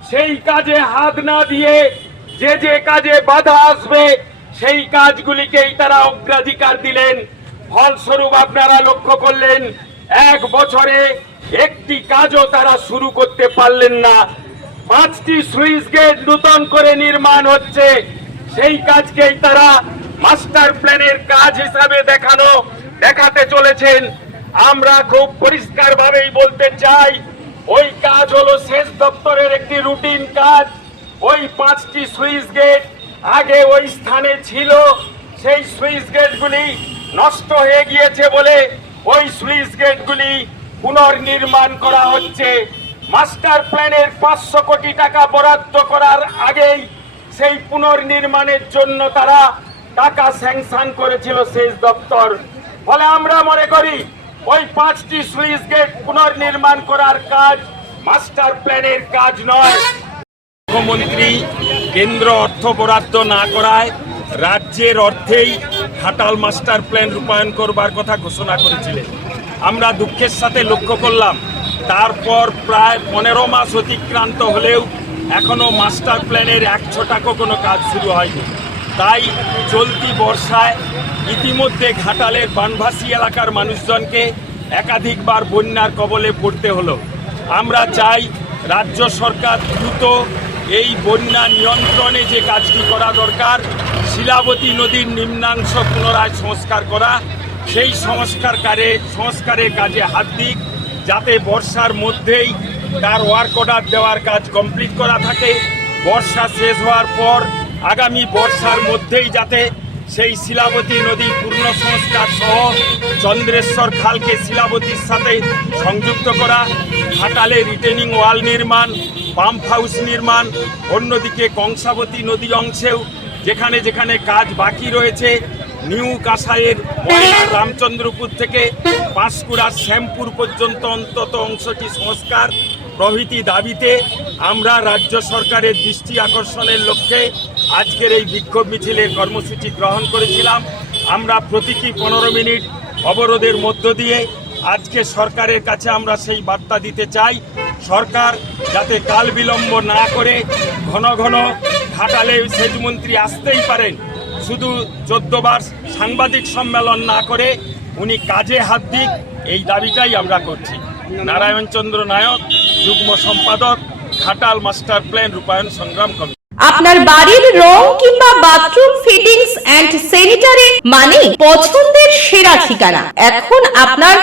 সেই কাজে হাত না দিয়ে যে যে কাজে বাধা আসবে, সেই কাজগুলিকেই তারা অগ্রাধিকার দিলেন। ফলস্বরূপ আপনারা লক্ষ্য করলেন, এক বছরে একটি কাজও তারা শুরু করতে পারলেন না। পাঁচটি সুইচ গেট নূতন করে নির্মাণ হচ্ছে। সেই কাজকেই তারা মাস্টার প্ল্যানের কাজ হিসাবে দেখানো, দেখাতে চলেছেন। আমরা খুব পরিষ্কার ভাবেই বলতে চাই ওই কাজ হলো শেষ দপ্তরের একটি রুটিন কাজ। ওই পাঁচটি সুইচ গেট আগে ওই স্থানে ছিল, সেই সুইচ গেটগুলি নষ্ট হয়ে গিয়েছে বলে ওই সুইচ গেটগুলি পুনর্নির্মাণ করা হচ্ছে। মাস্টার প্ল্যানের পাঁচশো কোটি টাকা বরাদ্দ করার আগেই সেই পুনর্নির্মাণের জন্য তারা টাকা স্যাংশন করেছিল সেচ দপ্তর। ফলে আমরা মনে করি ওই পাঁচটি সুইচ গেট পুনর্নির্মাণ করার কাজ মাস্টার প্ল্যানের কাজ নয়। মুখ্যমন্ত্রী কেন্দ্র অর্থ বরাদ্দ না করায় রাজ্যের অর্থেই ঘাটাল মাস্টার প্ল্যান রূপায়ণ করবার কথা ঘোষণা করেছিলেন। আমরা দুঃখের সাথে লক্ষ্য করলাম, তারপর প্রায় পনেরো মাস অতিক্রান্ত হলেও এখনও মাস্টার প্ল্যানের এক ছোটাকো কোনো কাজ শুরু হয়নি। তাই চলতি বর্ষায় ইতিমধ্যে ঘাটালের বানভাসী এলাকার মানুষজনকে একাধিকবার বন্যার কবলে পড়তে হলো। আমরা চাই রাজ্য সরকার দ্রুত এই বন্যা নিয়ন্ত্রণে যে কাজটি করা দরকার, শিলাবতী নদীর নিম্নাংশ পুনরায় সংস্কার করা। সেই সংস্কার কারে সংস্কারের কাজে হাত দিক, যাতে বর্ষার মধ্যেই তার ওয়ার্ক অর্ডার দেওয়ার কাজ কমপ্লিট করা থাকে। বর্ষা শেষ হওয়ার পর আগামী বর্ষার মধ্যেই যাতে সেই শিলাবতী নদী পূর্ণ সংস্কার সহ চন্দ্রেশ্বর খালকে শিলাবতীর সাথে সংযুক্ত করা, ঘাটালে রিটেনিং ওয়াল নির্মাণ পাম্প হাউস নির্মাণ, অন্যদিকে কংসাবতী নদী অংশেও যেখানে যেখানে কাজ বাকি রয়েছে, নিউ কাসাইয়ের ময়নার রামচন্দ্রপুর থেকে পাঁশকুড়ার শ্যামপুর পর্যন্ত অন্তত অংশটি সংস্কার প্রভৃতি দাবিতে আমরা রাজ্য সরকারের দৃষ্টি আকর্ষণের লক্ষ্যে আজকের এই বিক্ষোভ মিছিলের কর্মসূচি গ্রহণ করেছিলাম। আমরা প্রতিটি পনেরো মিনিট অবরোধের মধ্য দিয়ে আজকে সরকারের কাছে আমরা সেই বার্তা দিতে চাই। সরকার যাতে কাল বিলম্ব না করে ঘন ঘন ঘাটালে সেচমন্ত্রী আসতেই পারেন। শুধু চোদ্দবার সাংবাদিক সম্মেলন না করে উনি কাজে হাত দিক, এই দাবিটাই আমরা করছি। নারায়ণচন্দ্র নায়ক, যুগ্ম সম্পাদক, ঘাটাল মাস্টার প্ল্যান রূপায়ণ সংগ্রাম কমিটি। আপনার বাড়ির রং কিংবা বাথরুম ফিটিংস এন্ড স্যানিটারি মানে পছন্দের সেরা ঠিকানা। এখন আপনার